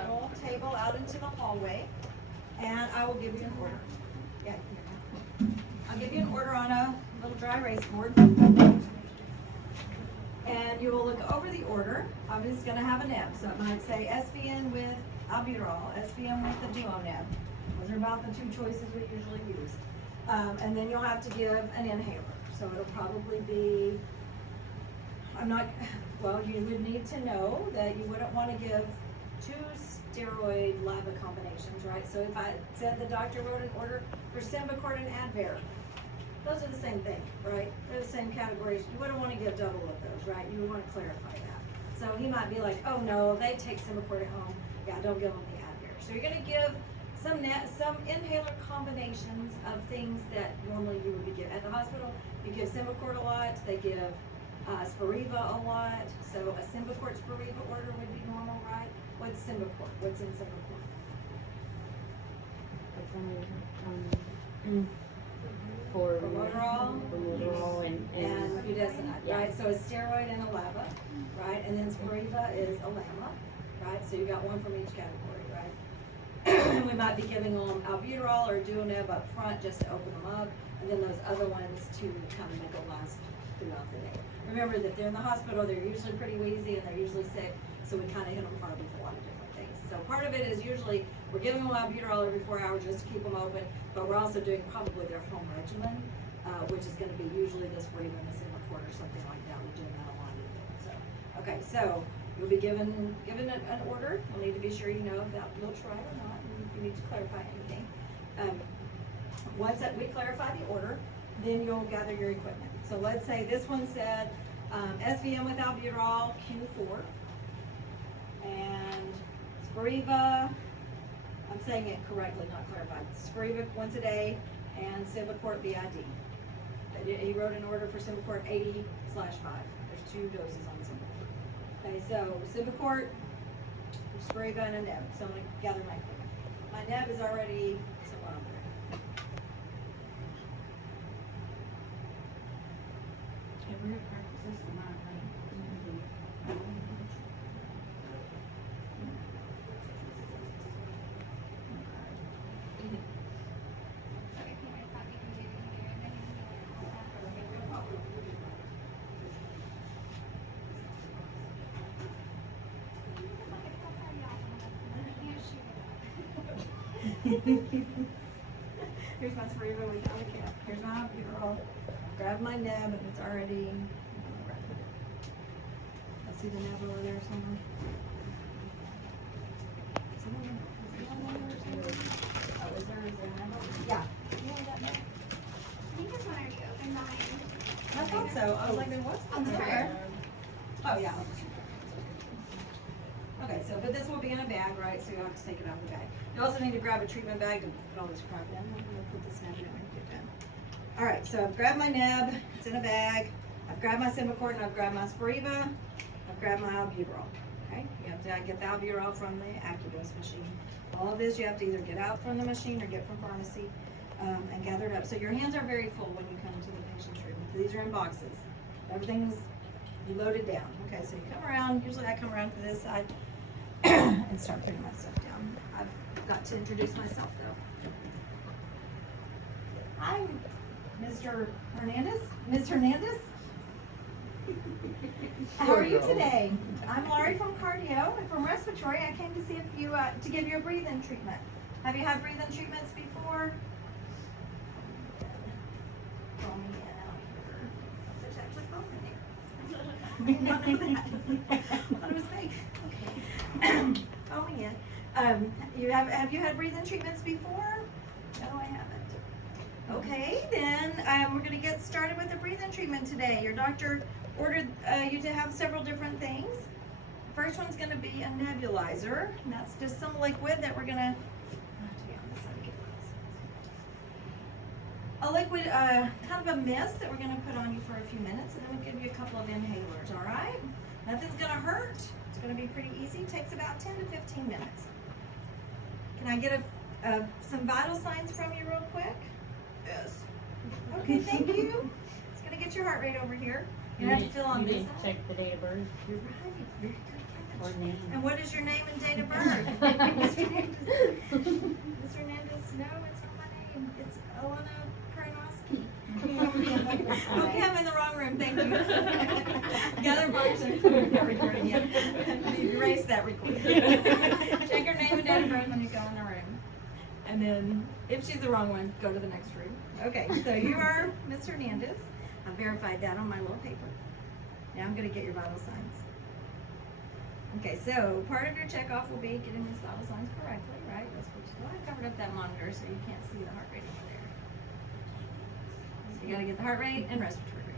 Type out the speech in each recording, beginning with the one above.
little table out into the hallway, and I will give you an order. Yeah, I'll give you an order on a little dry erase board. And you will look over the order. Obviously, it's going to have a nib, so it might say SVN with albuterol, SVN with the duo nib. Those are about the two choices we usually use. And then you'll have to give an inhaler. So it'll probably be, well, you would need to know that you wouldn't want to give two steroid LABA combinations, right? So if I said the doctor wrote an order for Symbicort and Advair, those are the same thing, right? They're the same categories. You wouldn't want to give double of those, right? You would want to clarify that. So he might be like, oh no, they take Symbicort at home. Yeah, don't give them the Advair. So you're going to give some inhaler combinations of things that normally you would be given. At the hospital, you give Symbicort a lot. They give Spiriva a lot. So a Symbicort Spiriva order would be normal, right? What's Symbicort? What's in Symbicort? For Formoterol and budesonide, yeah. right? So a steroid and a LABA, right? And then Spiriva is a LAMA, right? So you got one from each category, right? And we might be giving them albuterol or duoneb up front just to open them up, and then those other ones to kind of make them last throughout the day. Remember that they're in the hospital, they're usually pretty wheezy and they're usually sick, so we kind of hit them hard with a lot of different things. So part of it is usually we're giving them albuterol every 4 hours just to keep them open, but we're also doing probably their home regimen, which is going to be usually this Spiriva and this Symbicort or something like that. We're doing that a lot with it. So, okay, so you'll be given an order. You'll need to be sure you know if that looks right or not, and if you need to clarify anything. Once that we clarify the order, then you'll gather your equipment. So let's say this one said SVM with albuterol Q4 and Spiriva, I'm saying it correctly, not clarified. Spiriva once a day and Symbicort BID. He wrote an order for Symbicort 80/5. There's 2 doses on Symbicort. Okay, so Symbicort, Spiriva, and a neb. So I'm going to gather my equipment. My neb is already somewhere over there. We're gonna practice this tomorrow, right? Here's my Spiriva without a cap. Here's my albuterol. Grab my neb and it's already. I see the neb over there somewhere. Is it on there or somewhere? Oh, is there a neb? Yeah. You know that neb? I think this one already opened behind. I thought so. I was like, there was one I'm sorry. there. Oh, yeah. Okay, so, but this will be in a bag, right? So you'll have to take it out of the bag. You also need to grab a treatment bag to put all this crap in. I'm gonna put this neb in it when you get done. All right, so I've grabbed my neb. It's in a bag. I've grabbed my Symbicort and I've grabbed my Spiriva. I've grabbed my albuterol. Okay, you have to get the albuterol from the AccuDose machine. All of this you have to either get out from the machine or get from pharmacy and gather it up. So your hands are very full when you come to the patient's room. These are in boxes. Everything's loaded down. Okay, so you come around. Usually I come around to this side and start putting my stuff down. I've got to introduce myself though. I'm Mr. Hernandez. Ms. Hernandez? How are you today? I'm Laurie from Cardio and from Respiratory. I came to see if you to give you a breathing treatment. Have you had breathing treatments before? Foam again out here. There's actually foam in here. I thought it was fake. Okay. Foam again. Have you had breathing treatments before? No, I haven't. Okay, then we're going to get started with the breathing treatment today. Your doctor ordered you to have several different things. First one's going to be a nebulizer, and that's just some liquid that we're going to be on this side. A liquid, kind of a mist that we're going to put on you for a few minutes, and then we'll give you a couple of inhalers, all right? Nothing's going to hurt. It's going to be pretty easy. It takes about 10 to 15 minutes. Can I get some vital signs from you real quick? Yes. Okay, thank you. It's going to get your heart rate over here. You have to feel on this side. Check the date of birth. You're right. Very good, Or name. And what is your name and date of birth? Mr. Hernandez, Mr. Hernandez, no, it's not my name. It's Elena Karanowski. Okay, I'm in the wrong room, thank you. The other parts are not recording yet. Erase that recording. Check her name and date of birth when you go in the room. And then, if she's the wrong one, go to the next room. Okay, so you are Ms. Hernandez. I verified that on my little paper. Now I'm gonna get your vital signs. Okay, so part of your checkoff will be getting these vital signs correctly, right? That's what I covered up that monitor so you can't see the heart rate over there. So you gotta get the heart rate and respiratory rate.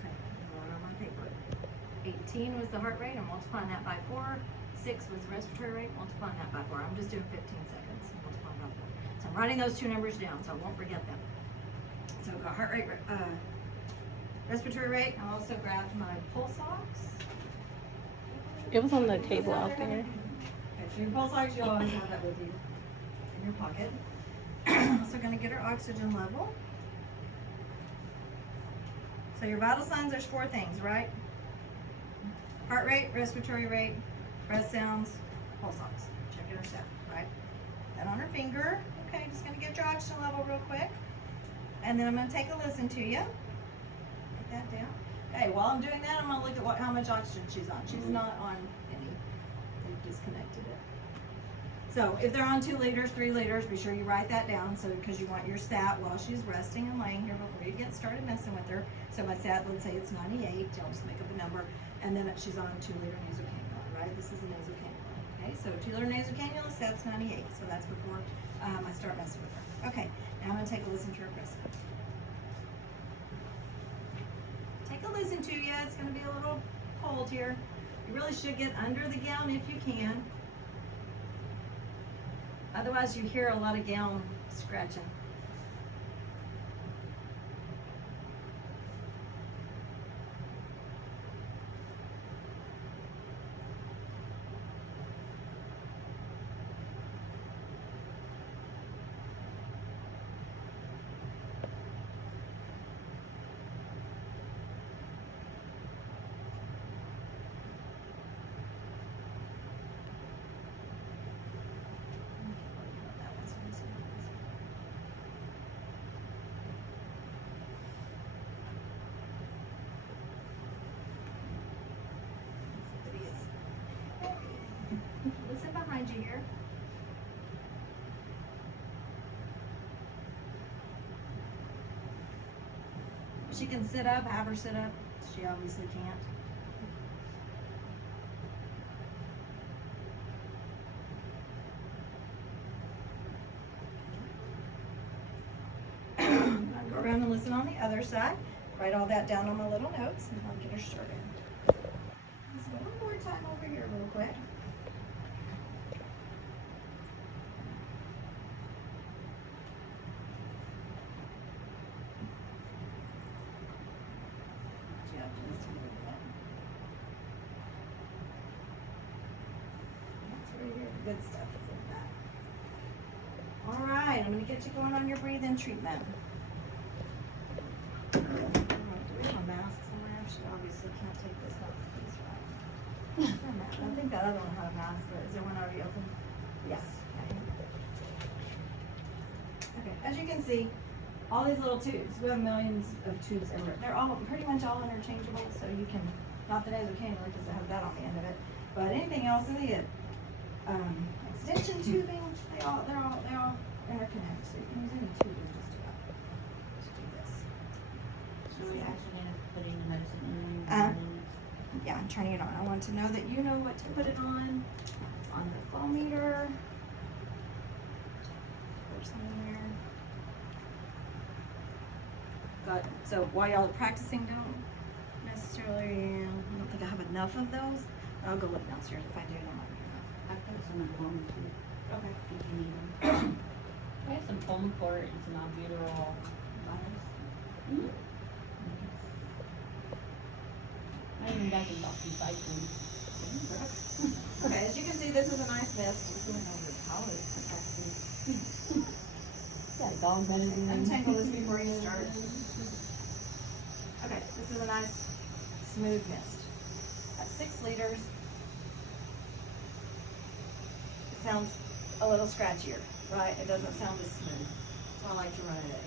Okay, going on my paper. 18 was the heart rate, I'm multiplying that by 4. 6 was the respiratory rate, multiplying that by 4. I'm just doing 15 seconds, multiplying by 4. So I'm writing those two numbers down so I won't forget them. So I've got heart rate, respiratory rate. I also grabbed my pulse ox. It was on the table out there. Okay, so your pulse ox, you'll always have that with you in your pocket. Also gonna get our oxygen level. So your vital signs, there's 4 things, right? Heart rate, respiratory rate, breath sounds, pulse ox. Check it yourself, right? That on her finger. Okay, just gonna get your oxygen level real quick. And then I'm gonna take a listen to you. Write that down. Okay, while I'm doing that, I'm gonna look at how much oxygen she's on. She's not on any. They've disconnected it. So if they're on 2 liters, 3 liters, be sure you write that down. So because you want your stat while she's resting and laying here before you get started messing with her. So my stat, let's say it's 98. I'll just make up a number. And then she's on 2 liter nasal cannula, right? This is a nasal cannula. Okay, so 2 liter nasal cannula, stat's 98. So that's before I start messing with her. Okay, now I'm gonna take a listen to her breath. Take a listen to you. It's gonna be a little cold here. You really should get under the gown if you can. Otherwise, you hear a lot of gown scratching. Listen behind you here. She can sit up, have her sit up. She obviously can't. I'll go around and listen on the other side. Write all that down on my little notes and I'll get her started. Let's go one more time over here real quick. Just a little bit. That's right here. The good stuff is in that. All right, I'm going to get you going on your breathing treatment. Do we have a mask somewhere? She obviously can't take this off the face, right? I think that other one had a mask, but is there one already open? Yes. Okay, as you can see, all these little tubes, we have millions of tubes everywhere. They're all pretty much all interchangeable, so you can, not the nasal cannula because it has that on the end of it, but anything else in the extension tubing, they're all interconnect, so you can use any tubing just about to do this. So we actually end up putting the medicine in Um, and Yeah, I'm turning it on. I want to know that you know what to put it on the flow meter. Or somewhere. So while y'all are practicing, don't necessarily, I don't think I have enough of those. I'll go look downstairs if I do, and I'm not here. I put some at home too, Okay. if you need them. I have some foam port and some albuterol vials. Mm-hmm. I even got some doxycycline. Okay, as you can see, this is a nice mist. Got a dog better than Untangle this before you start. Okay, this is a nice smooth mist. That's 6 liters. It sounds a little scratchier, right? It doesn't sound as smooth. So I like to run it at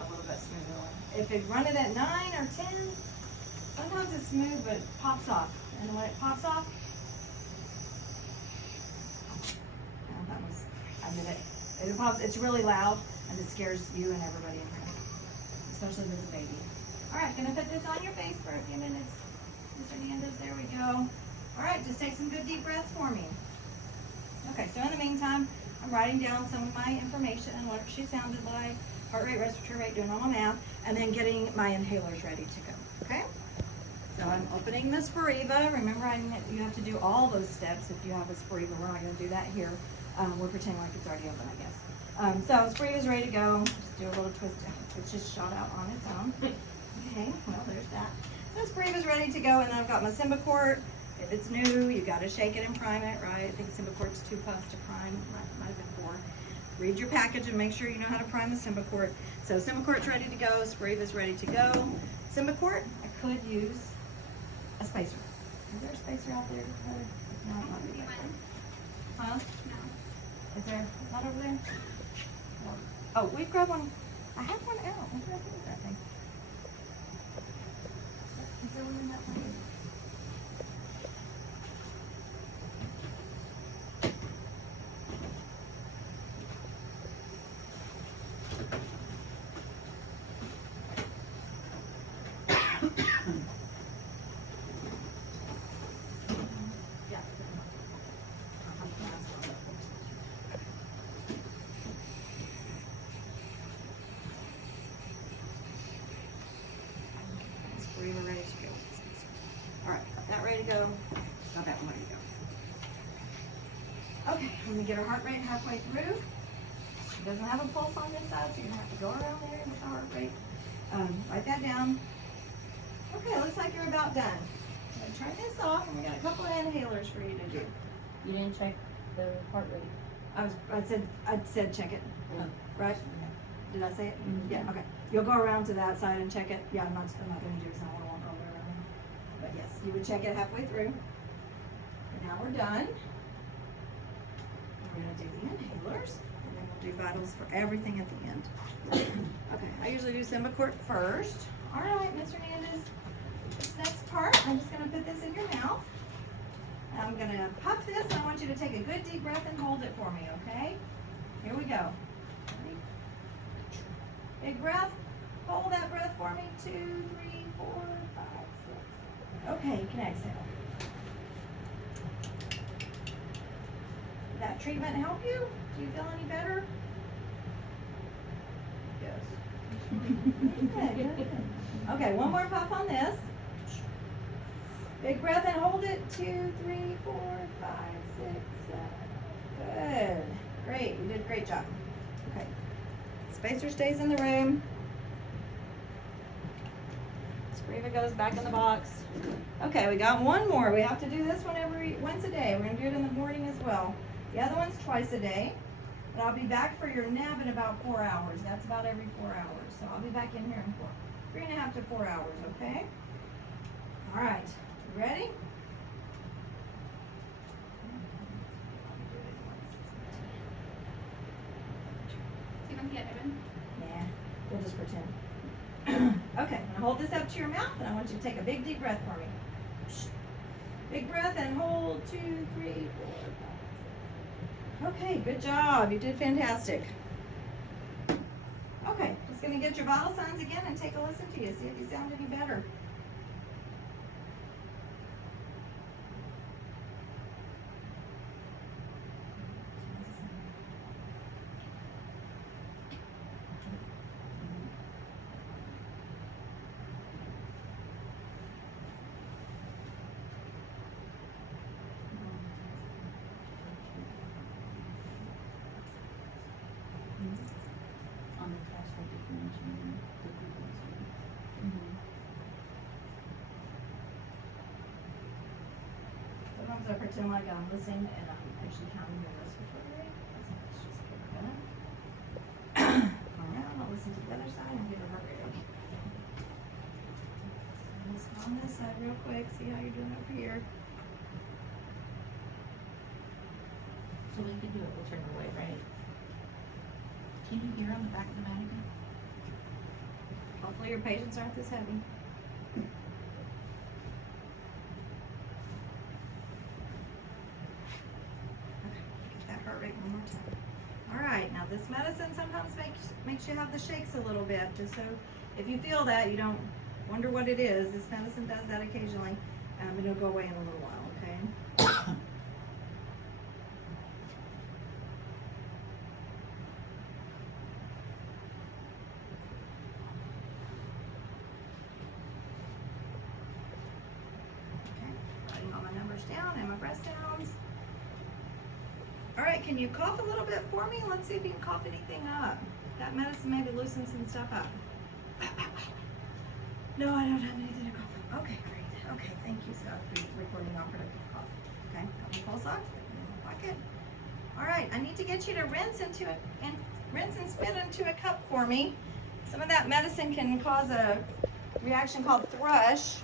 8. A little bit smoother one. If you run it at 9 or 10, sometimes it's smooth, but it pops off. And when it pops off, oh, that was, I did it. It pops, it's really loud, and it scares you and everybody in here, especially if there's a baby. All right, gonna put this on your face for a few minutes. Mr. Hernandez, there we go. All right, just take some good deep breaths for me. Okay, so in the meantime, I'm writing down some of my information and what she sounded like, heart rate, respiratory rate, doing all my math, and then getting my inhalers ready to go, okay? So I'm opening the Spiriva. Remember, you have to do all those steps if you have a Spiriva. We're not gonna do that here. We're pretending like it's already open, I guess. So Spiriva's ready to go. Just do a little twist. It's just shot out on its own. Okay, well, there's that. So Spiriva's ready to go, and then I've got my Symbicort. If it's new, you gotta shake it and prime it, right? I think Symbicort's 2 puffs to prime. Might have been 4. Read your package and make sure you know how to prime the Symbicort. So Symbicort's ready to go. Spiriva's ready to go. Symbicort, I could use a spacer. Is there a spacer out there? No, it might be back there. Huh? No. Is there? Not over there? No. Oh, we grab one. I have one out. What did I do with that thing? Is there one in that thing? Yeah. Spiriva ready to go. All right, got that ready to go. Got that one ready to go. Okay, let me get her heart rate halfway through. She doesn't have a pulse on this side, so you're gonna have to go around there with the heart rate. Write that down. Okay, looks like you're about done. I'm gonna turn this off, and we got a couple of inhalers for you to do. You didn't check the heart rate. I said check it, Oh. right? Did I say it? Mhm. Yeah, okay. You'll go around to that side and check it. Yeah, I'm not gonna do it, because I don't wanna walk all the way around. But yes, you would check it halfway through. And now we're done. We're gonna do the inhalers, and then we'll do vitals for everything at the end. Okay, I usually do Symbicort first. All right, Mr. Hernandez, this next part, I'm just gonna put this in your mouth. I'm gonna puff this, and I want you to take a good deep breath and hold it for me, okay? Here we go. Ready? Big breath. Hold that breath for me. 2, 3, 4, 5, 6. Okay, you can exhale. Did that treatment help you? Do you feel any better? Yes. Good. Okay, one more puff on this. Big breath and hold it. 2, 3, 4, 5, 6, 7. Good. Great. You did a great job. Okay. Spacer stays in the room. Spiriva goes back in the box. Okay, we got one more. We have to do this one once a day. We're gonna do it in the morning as well. The other one's twice a day. But I'll be back for your nap in about 4 hours. That's about every 4 hours. So I'll be back in here in 3.5 to 4 hours, okay? All right, you ready? You don't get open? Yeah, we'll just pretend. Okay, now hold this up to your mouth, and I want you to take a big deep breath for me. Big breath and hold. 2, 3, 4, 5, 6. Okay, good job. You did fantastic. Okay, just gonna get your vital signs again and take a listen to you, see if you sound any better. So I pretend like I'm listening and I'm actually counting your respiratory rate. Let's just get it done. Go around, I'll listen to the other side and get a heart rate. Let's go on this side real quick, see how you're doing over here. So we can do it whichever way, right? Can you hear on the back of the mannequin? Hopefully your patients aren't this heavy. Okay, get that heart rate one more time. All right, now this medicine sometimes makes you have the shakes a little bit, just so if you feel that, you don't wonder what it is. This medicine does that occasionally, and it'll go away in a little while, okay? Okay, writing all my numbers down and my breath sounds. All right, can you cough a little bit for me? Let's see if you can cough anything up. That medicine maybe loosens some stuff up. No, I don't have anything to cough up. Okay, great. Okay, thank you, Scott, for recording non-productive cough. Okay, got my pulse ox in my pocket. All right, I need to get you to rinse and spit into a cup for me. Some of that medicine can cause a reaction called thrush.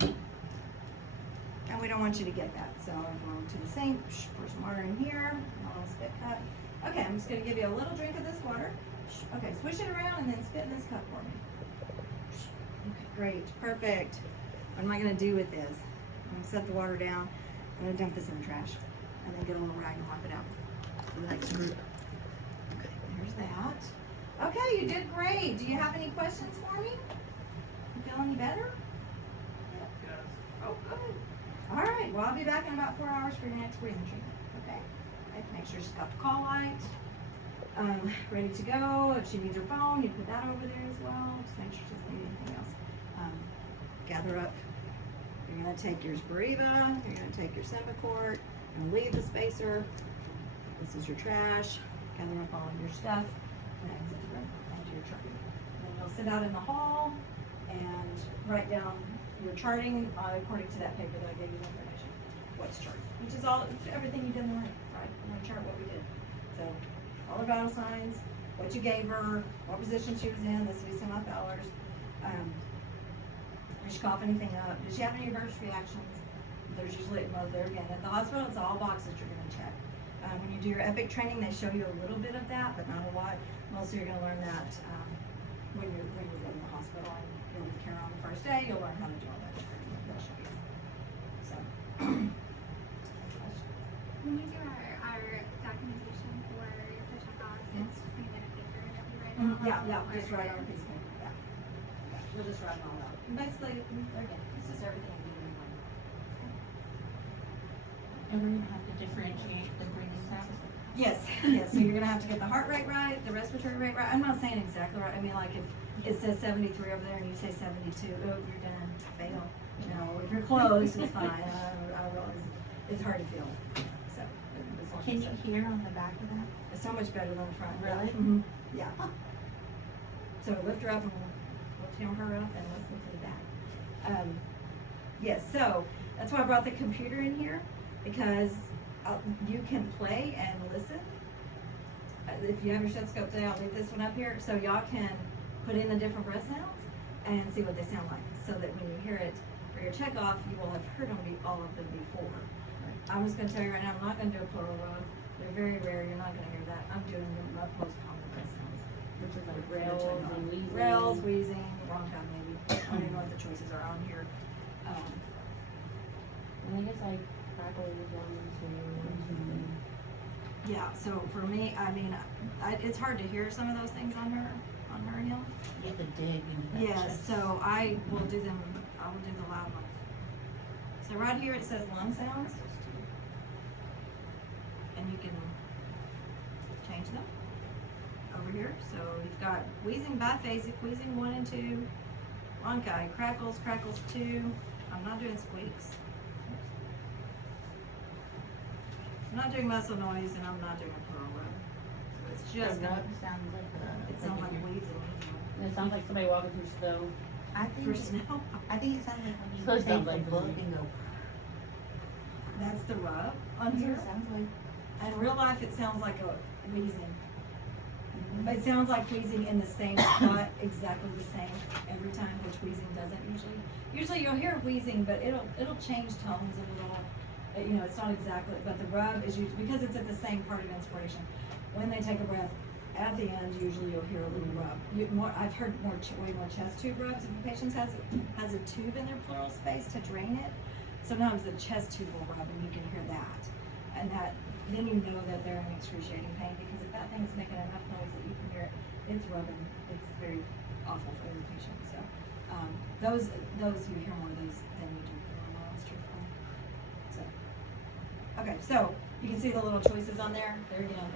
And we don't want you to get that. So I'm going to the sink, pour some water in here, a little spit cup. Okay, I'm just gonna give you a little drink of this water. Okay, swish it around and then spit in this cup for me. Okay, great, perfect. What am I gonna do with this? I'm gonna set the water down. I'm gonna dump this in the trash and then get a little rag and wipe it out for the next group. Okay, there's that. Okay, you did great. Do you have any questions for me? You feel any better? Yes. Oh, good. All right, well, I'll be back in about 4 hours for your next breathing treatment, okay? Okay, make sure she's got the call light, ready to go. If she needs her phone, you put that over there as well. Just make sure she doesn't need anything else. Gather up. You're gonna take your Spiriva, you're gonna take your Symbicort, and leave the spacer. This is your trash. Gather up all of your stuff, and exit the room, onto your chart. Then you'll sit out in the hall and write down your charting according to that paper that I gave you the information. What's chart? Which is all everything you did in the morning, right? I'm gonna chart what we did. So all her vital signs, what you gave her, what position she was in, this would be semi-Fowler's. Did she cough anything up? Did she have any adverse reactions? There's usually there again at the hospital. It's all boxes you're gonna check. When you do your EPIC training, they show you a little bit of that, but not a lot. Mostly you're gonna learn that when you're in the hospital and you're with care on the first day. You'll learn how to do all that training. They'll show you. So. When we do our documentation for your push offs, it's just gonna get a paper that we write all out. Yeah, or- just write on a piece of paper. Yeah. We'll just write it all out. And basically, again, it's just everything you do in one. And we're gonna have to differentiate the breathing sounds. Yes, yes. So you're gonna have to get the heart rate right, the respiratory rate right. I'm not saying exactly right. I mean, like if it says 73 over there and you say 72, oh, you're done. Fail. No, if you're close, it's fine. I realize it's hard to feel. So, as long Can as you it's- hear on the back of that? It's so much better than the front. Really? Mhm. Yeah. So lift her up and we'll tune her up and listen to the back. Yes, so that's why I brought the computer in here, because you can play and listen. If you have your stethoscope today, I'll leave this one up here, so y'all can put in the different breath sounds and see what they sound like, so that when you hear it for your check off, you will have heard all of them before. I'm just gonna tell you right now, I'm not gonna do a plural row. They're very rare, you're not gonna hear that. I'm doing the most common breath sounds, which is like Rails and wheezing. Rails, wheezing, wrong time maybe. I don't even know what the choices are on here. I think it's like crackles on something. Yeah, so for me, I mean, it's hard to hear some of those things on her hymn. You have to dig into that. Yes, chest. so I will do the loud ones. So right here it says lung sounds. And you can change them over here. So you've got wheezing biphasic, wheezing 1 and 2, bronchi, crackles 2. I'm not doing squeaks. I'm not doing muscle noise and I'm not doing a plural row. So it's just The gonna, rub sounds like it sounds like when you're- wheezing. And it sounds like somebody walking through snow. I think For snow. I think it sounds like when you So it take sounds the like book when you- and go. the rub on Here here. it sounds like. In real life, it sounds like a wheezing. But it sounds like wheezing in the same spot, exactly the same every time, which wheezing doesn't usually. Usually you'll hear wheezing, but it'll change tones a little. You know, it's not exactly, but the rub is usually, because it's at the same part of inspiration. When they take a breath, at the end, usually you'll hear a little rub. I've heard way more chest tube rubs. If a patient has a tube in their pleural space to drain it, sometimes the chest tube will rub and you can hear that. And then you know that they're in excruciating pain, because if that thing's making enough noise that you can hear it, it's rubbing. It's very awful for every patient. So, those you hear more of those than you do normal, it's truthful. So, okay, so you can see the little choices on there. There, it'll